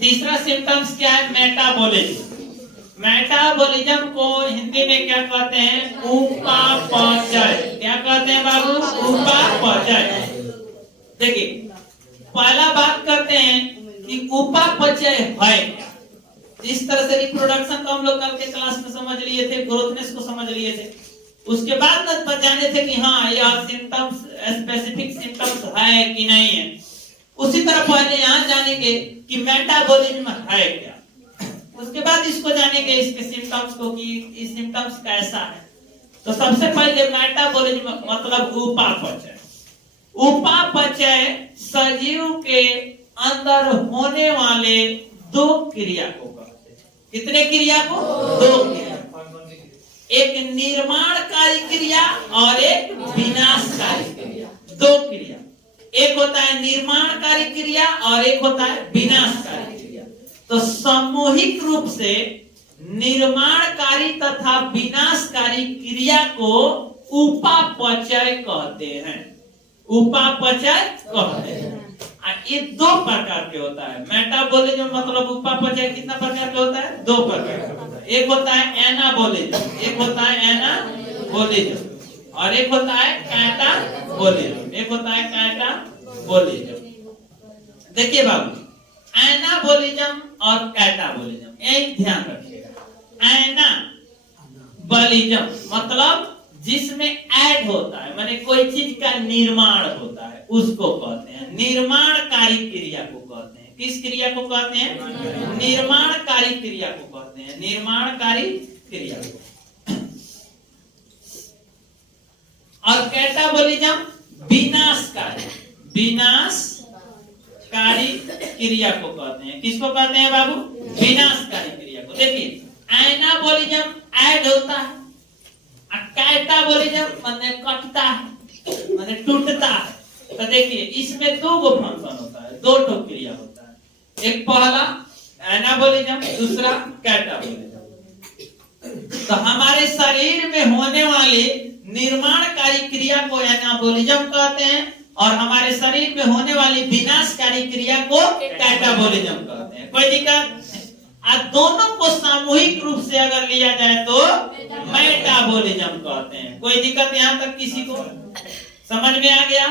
तीसरा सिम्टम्स क्या है? मेटाबॉलिज्म। मेटाबॉलिज्म को हिंदी में क्या कहते हैं? उपापचय। क्या कहते हैं बाबू? उपापचय। देखिए, पहला बात करते हैं कि उपापचय है क्या। इस तरह से रिप्रोडक्शन को हम लोग कल के क्लास में समझ लिए थे, ग्रोथनेस को समझ लिए थे। उसके बाद न जाने थे कि हाँ यह सिम्टम्स स्पेसिफिक सिम्टम्स है कि नहीं है। उसी तरह पहले यहाँ जानेंगे कि मेटाबॉलिज्म है क्या, उसके बाद इसको जानेंगे इसके सिम्टम्स को कि इस सिम्टम्स कैसा है। तो सबसे पहले मेटाबॉलिज्म मतलब उपापचय। उपापचय सजीव के अंदर होने वाले दो क्रिया को कहते हैं। कितने क्रिया को? दो क्रिया। एक निर्माणकारी क्रिया और एक विनाशकारी क्रिया। दो क्रिया, एक होता है निर्माणकारी क्रिया और एक होता है विनाशकारी क्रिया। तो सामूहिक रूप से निर्माणकारी तथा विनाशकारी क्रिया को उपापचय कहते हैं। उपापचय कहते हैं। ये दो प्रकार के होता है। मेटाबॉलिज्म मतलब उपापचय कितना प्रकार के होता है? दो प्रकार का होता है। एक होता है एनाबॉलिज्म, एक होता है एनाबॉलिज्म और एक होता है कैटाबॉलिज्म। एक होता है कैटाबॉलिज्म। देखिए बाबू, एनाबॉलिज्म और कैटाबॉलिज्म एक ध्यान रखिएगा। एनाबॉलिज्म मतलब जिसमें ऐड होता है, माने कोई चीज का निर्माण होता है, उसको कहते हैं निर्माणकारी क्रिया को कहते हैं। किस क्रिया को कहते हैं? निर्माणकारी क्रिया को कहते हैं। निर्माणकारी क्रिया को। और कैटाबॉलिज्म विनाशकारी, विनाशकारी क्रिया को कहते हैं। किसको कहते हैं बाबू? विनाशकारी क्रिया को। देखिए, एनाबॉलिज्म ऐड होता है, कैटाबॉलिज्म माने कटता है, माने टूटता है। तो देखिए, इसमें दो गो फंक्शन होता है, दो ठो क्रिया होता है। एक पहला एनाबॉलिज्म, दूसरा कैटाबॉलिज्म। तो हमारे शरीर में होने वाली निर्माणकारी क्रिया को एनाबॉलिज्म कहते हैं और हमारे शरीर में होने वाली विनाशकारी क्रिया को कैटाबॉलिज्म कहते हैं। कोई दिक्कत? दोनों को सामूहिक रूप से अगर लिया जाए तो मेटाबॉलिज्म कहते हैं। कोई दिक्कत यहाँ तक किसी को? समझ में आ गया?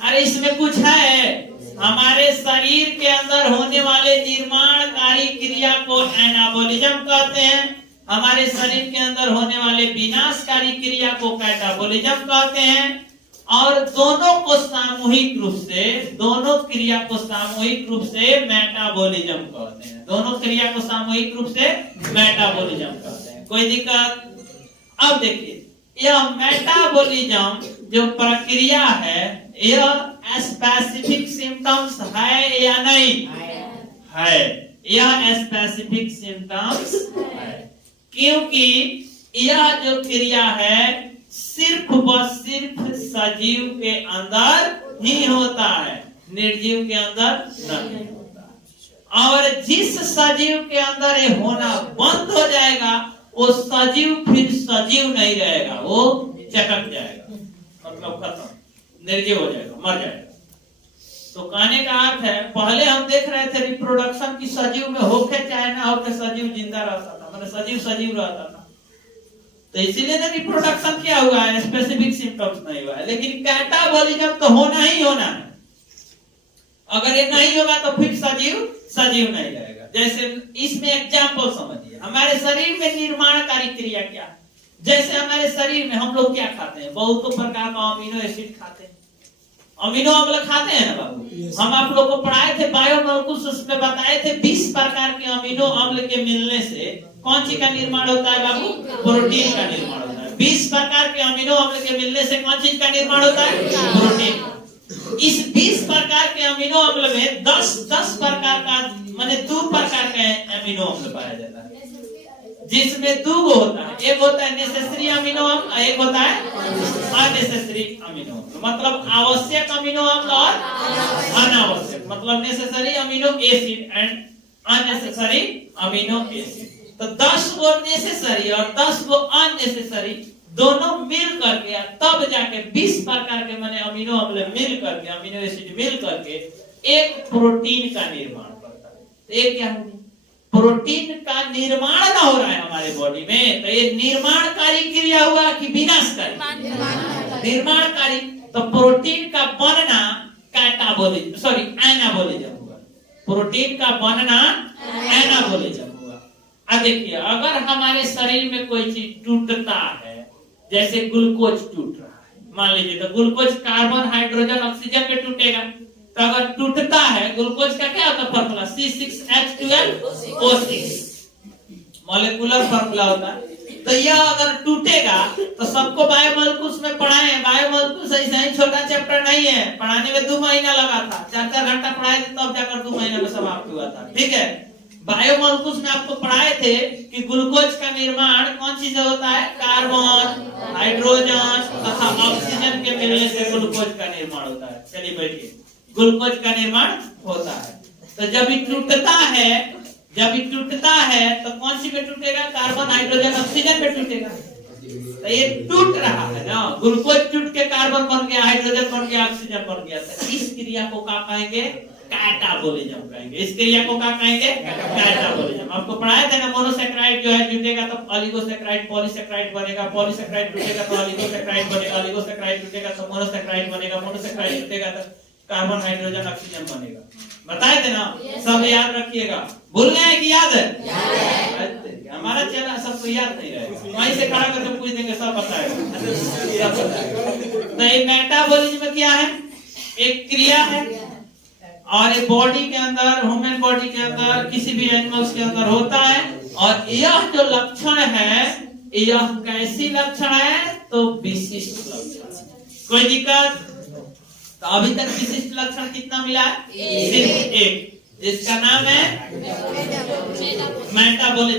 अरे इसमें कुछ है। हमारे शरीर के अंदर होने वाले निर्माणकारी क्रिया को एनाबॉलिज्म कहते हैं, हमारे शरीर के अंदर होने वाले विनाशकारी क्रिया को कैटाबॉलिज्म कहते हैं। और दोनों को सामूहिक रूप से, दोनों क्रिया को सामूहिक रूप से मेटाबॉलिज्म कहते हैं। दोनों क्रिया को सामूहिक रूप से मेटाबॉलिज्म कहते हैं। कोई दिक्कत? अब देखिए, यह मेटाबॉलिज्म जो प्रक्रिया है, यह स्पेसिफिक सिम्टम्स है या नहीं है? यह स्पेसिफिक सिम्टम्स है, क्योंकि यह जो क्रिया है सिर्फ व सिर्फ सजीव के अंदर ही होता है, निर्जीव के अंदर नहीं होता। और जिस सजीव के अंदर ये होना बंद हो जाएगा, वो सजीव फिर सजीव नहीं रहेगा, वो चटक जाएगा, मतलब खत्म, निर्जीव हो जाएगा, मर जाएगा। तो कहने का अर्थ है, पहले हम देख रहे थे रिप्रोडक्शन की सजीव में होके चाहे ना होके सजीव जिंदा रहता था, मतलब सजीव सजीव रहता था। तो इसीलिए ना रिप्रोडक्शन क्या हुआ है, स्पेसिफिक सिम्टम्स नहीं हुआ है। लेकिन कैटाबॉलिज्म तो होना ही होना है। अगर ये नहीं होगा तो फिर सजीव सजीव नहीं रहेगा। जैसे इसमें एग्जांपल समझिए, हमारे शरीर में निर्माणकारी क्रिया क्या है। जैसे हमारे शरीर में हम लोग क्या खाते हैं, बहुत प्रकार का अमीनो एसिड खाते हैं, अमीनो अम्ल खाते हैं ना बाबू। हम आप लोग को पढ़ाए थे बायोमोलिक्यूल्स, उसमें बताए थे 20 प्रकार के अमीनो अम्ल के मिलने से कौन चीज का निर्माण होता है बाबू? प्रोटीन का निर्माण होता है। 20 प्रकार के अमीनो अम्ल के मिलने से कौन चीज का निर्माण होता है? प्रोटीन। इस 20 प्रकार के अमीनो अम्ल में 10 प्रकार का, माने 2 प्रकार का अमीनो अम्ल पाया जाता है, जिसमें 2 होता है। एक होता है नेसेसरी अमीनो अम्ल, एक होता है अननेसेसरी अमीनो अम्ल। मतलब आवश्यक अमीनो अम्ल और अनावश्यक, मतलब necessary amino acid and unnecessary amino acid. तो 10 गो नेसेसरी और 10 गो अननेसेसरी दोनों मिल करके तब जाके 20 प्रकार के माने अमीनो अम्ल मिल करके, अमीनो एसिड मिल करके एक प्रोटीन का निर्माण करता है। तो ये क्या होगी? प्रोटीन का निर्माण ना हो रहा है हमारे बॉडी में, तो ये निर्माणकारी क्रिया हुआ कि विनाशकारी? निर्माणकारी। तो प्रोटीन का बनना कैटाबॉलिज्म, सॉरी एनाबॉलिज्म हुआ। प्रोटीन का बनना एनाबॉलिज्म हुआ। अब देखिए, अगर हमारे शरीर में कोई चीज टूटता है, जैसे ग्लूकोज टूट रहा है, मान लीजिए, तो ग्लूकोज कार्बन, हाइड्रोजन, ऑक्सीजन पे टूटेगा। तो अगर टूटता है, ग्लूकोज का क्या होता है फॉर्मूला? C6H12O6 मॉलिक्यूलर फॉर्मूला होता है। तो यह अगर टूटेगा तो सबको बायोमोलिक्यूल्स में पढ़ाए हैं। बायोमोलिक्यूल्स ऐसा ही छोटा चैप्टर नहीं है, पढ़ाने में 2 महीना लगा था, 4-4 घंटा पढ़ाए थे, तब जाकर 2 महीने में समाप्त हुआ था। ठीक है, बायोमोलिक्यूल्स में आपको पढ़ाए थे कि ग्लूकोज का निर्माण कौन चीज होता है? कार्बन, हाइड्रोजन तथा ऑक्सीजन के मिलने से ग्लूकोज का निर्माण होता है। चलिए बैठिए, ग्लूकोज का निर्माण होता है। तो जब ये टूटता है तो कौन सी पे टूटेगा? कार्बन, हाइड्रोजन, ऑक्सीजन पे टूटेगा। तो ये टूट रहा है ना, ग्लूकोज टूट के कार्बन बन गया, हाइड्रोजन बन गया, ऑक्सीजन बन गया। तो इस क्रिया को क्या कहेंगे? कैटाबॉलिज्म कहेंगे। इस क्रिया को क्या कहेंगे? कैटाबॉलिज्म। आपको पढ़ाया था ना, मोनोसैकेराइड जो है जुटेगा तो ऑलिगोसैकेराइड, पॉलीसैकेराइड बनेगा, पॉलीसैकेराइड टूटेगा तो ऑलिगोसैकेराइड बनेगा, ऑलिगोसैकेराइड टूटेगा तो मोनोसैकेराइड बनेगा, मोनोसैकेराइड टूटेगा तो कार्बन, हाइड्रोजन, ऑक्सीजन बनेगा। बताए थे ना, सब याद रखिएगा। भूल गए कि याद है? हमारा चैनल सबको याद नहीं रहेगा, वहीं से खड़ा करके पूछ देंगे, सब बताएगा। तो ये मेटाबॉलिज्म क्या है? एक क्रिया है, और ये बॉडी के अंदर, ह्यूमन बॉडी के अंदर, किसी भी एनिमल्स के अंदर होता है। और यह जो लक्षण है, यह कैसी लक्षण है? तो विशिष्ट लक्षण। कोई दिक्कत? तो अभी तक विशिष्ट लक्षण कितना मिला? सिर्फ एक, जिसका नाम है मेटाबॉलिज्म।